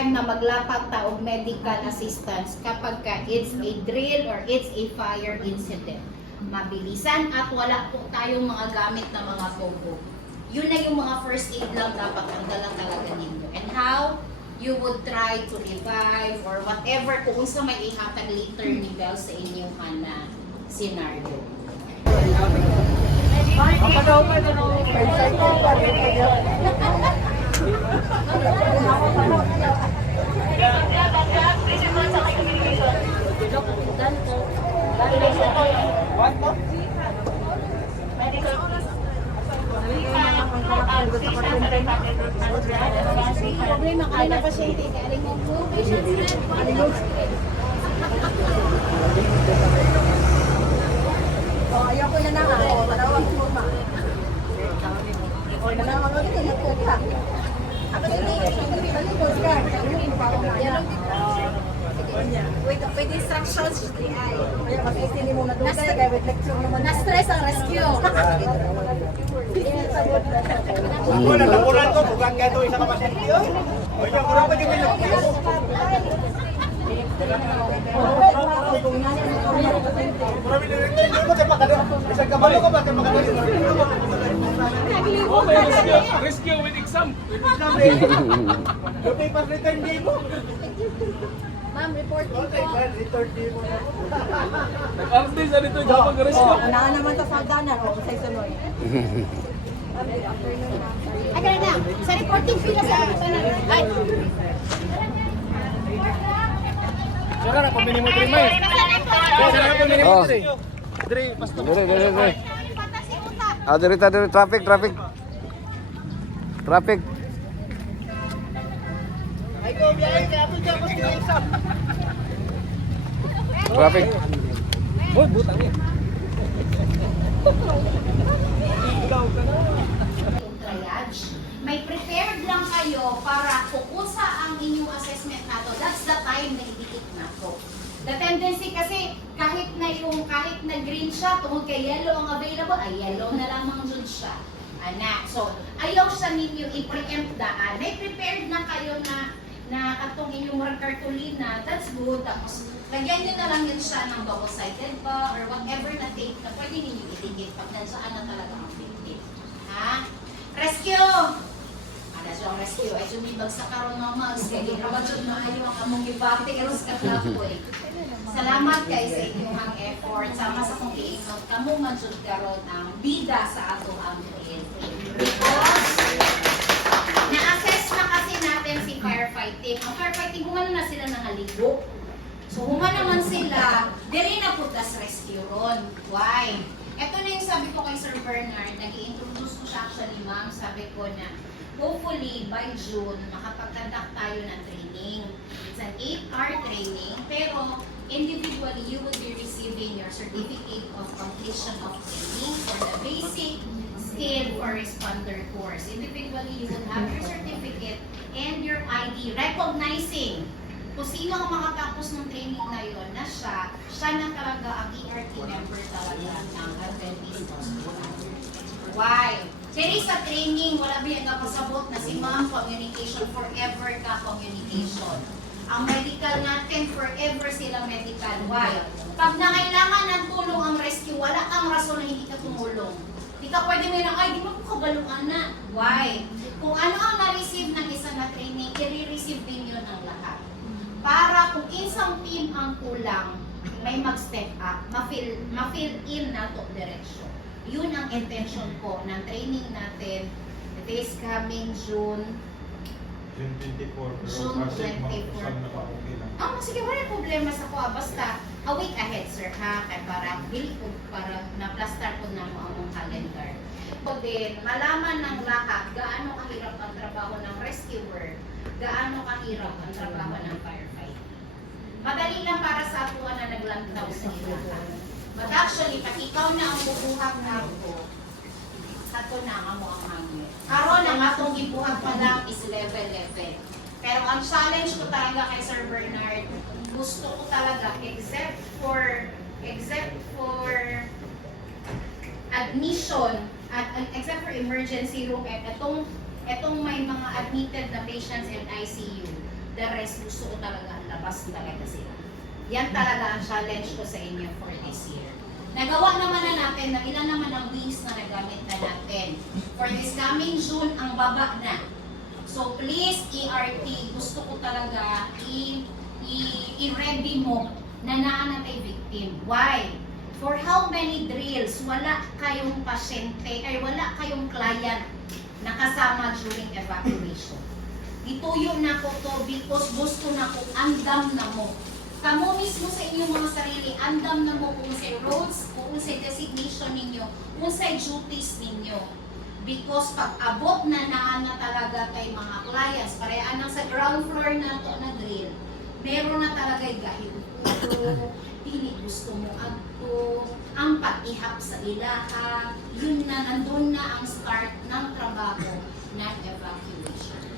time na maglapat ta og medical assistance kapag ka it's a drill or it's a fire incident. Mabilisan at wala po tayong mga gamit na mga pogo. Yun na yung mga first aid lang dapat ang dala talaga ninyo. And how you would try to revive or whatever kung sa may ihatag later ni Bell sa inyong scenario. Problema kaya na pasyente galing mo po. Ayoko na na nga. Malawag mo ma. Malawag mo na nagpunta. Ako hindi. Talikod ka. With instructions, kaya kasi hindi mo nadugay. Kaya with lecture naman. Na-stress ang rescue. Ako na nakuran ko, bukan ka ito isa ka pasyente yun. O yung kurang pa yung minok. Marami na rin tayo mo kay Pakador. Isang kabalo ka ba kay Pakador? Rescue with exam. Yung paper return day mo. Ma'am, report po. Return day mo na. Nag-artist na dito yung pag-rescue. Unahan naman sa sagdanan. O, sa isunoy. Ay, ganun na. Sa reporting pila sa ay. Saka na, pabili mo 3 miles. Saka na, pabili mo 3. 3, pasto. Dire. Ah, dire traffic. Ay ko, biyahe kaya ito dyan, mas kinaysa. Traffic. Oh, butang eh. Triage. May prepared lang kayo para kukusa ang inyong assessment nato. That's the time na idikit nato. The tendency kasi kahit na green siya, tungkol kay yellow ang available, ay yellow na lamang dun siya. Anak. So, ayaw siya ninyo i-preempt daan. May prepared na kayo na katong inyong mga cartolina, that's good. Tapos, lagyan nyo na lang yun siya ng double-sided ba or whatever na tape na pwede ninyo itigit pag nansaan na talaga ang victim. Ha? Rescue! Ada siya ang rescue. Ay, sumibag sa karon ng mags. Kaya di naman dyan maayo ang among ibati. Pero sa katlapoy. Salamat kay sa inyong effort. Sama sa kong iingot. Kamu man dyan karon ang bida sa ato ang na-assess na kasi natin si firefighting. Ang firefighting, humano na sila nangaligo. So, humano naman sila, diri na putas rescue ron. Why? Ito na yung sabi ko kay Sir Bernard, nag-i-introduce ko siya actually, ma'am. Sabi ko na, hopefully, by June, makapag-conduct tayo ng training. It's an 8-hour training, pero individually, you will be receiving your certificate of completion of training for the basic skill for responder course. Individually, you will have your certificate and your ID recognizing kung sino ang makatapos ng training na yun na siya na talaga ang ERT member talaga ng Adventist Hospital. Why? Kaya sa training, wala ba yung kapasabot na si ma'am, communication, forever ka communication. Ang medical natin, forever sila medical. Why? Pag nangailangan ng tulong ang rescue, wala kang rason na hindi ka tumulong. Di ka pwede mo yun, ay, di mo ko kabaluan na. Why? Kung ano ang na-receive ng isang na training, i-receive din yun ang lahat. Para kung isang team ang kulang, may mag-step up, ma-fill in na to direction. Yun ang intention ko ng training natin. It is coming June 24. June 24. Sige, wala problema sa kuha. Basta, a week ahead, sir, ha? Kaya para, para na-plaster po na mo ang calendar. So din, malaman ng lahat gaano kahirap ang trabaho ng rescuer, gaano kahirap ang trabaho ng firefighter. Madali lang para sa atuan na naglantaw sa ilahan. But actually, pag ikaw na ang bubuhat na ako, ato na nga mo ang hangin. Karon ang atong ibuhat pa lang is level. Pero ang challenge ko talaga kay Sir Bernard, gusto ko talaga, except for admission, except for emergency room, etong may mga admitted na patients in ICU, the rest gusto ko talaga labas talaga sila. Yan talaga ang challenge ko sa inyo for this year. Nagawa naman na natin, na ilan naman ang wings na nagamit na natin. For this coming June, ang baba na. So please, ERT, gusto ko talaga i-ready mo na naanatay victim. Why? For how many drills, wala kayong pasyente, ay wala kayong client na kasama during evacuation. Ituyo na ko to because gusto na ko, andam na mo. Kamo mismo sa inyong mga sarili, andam na mo kung sa roads, kung sa designation ninyo, kung sa duties ninyo. Because pag abot na na talaga kay mga clients, parehan sa ground floor na to na drill, meron na talaga yung gahil. Hindi gusto mo agto, ang pag-ihap sa ilaha, yun na, nandun na ang start ng trabaho ng evacuation.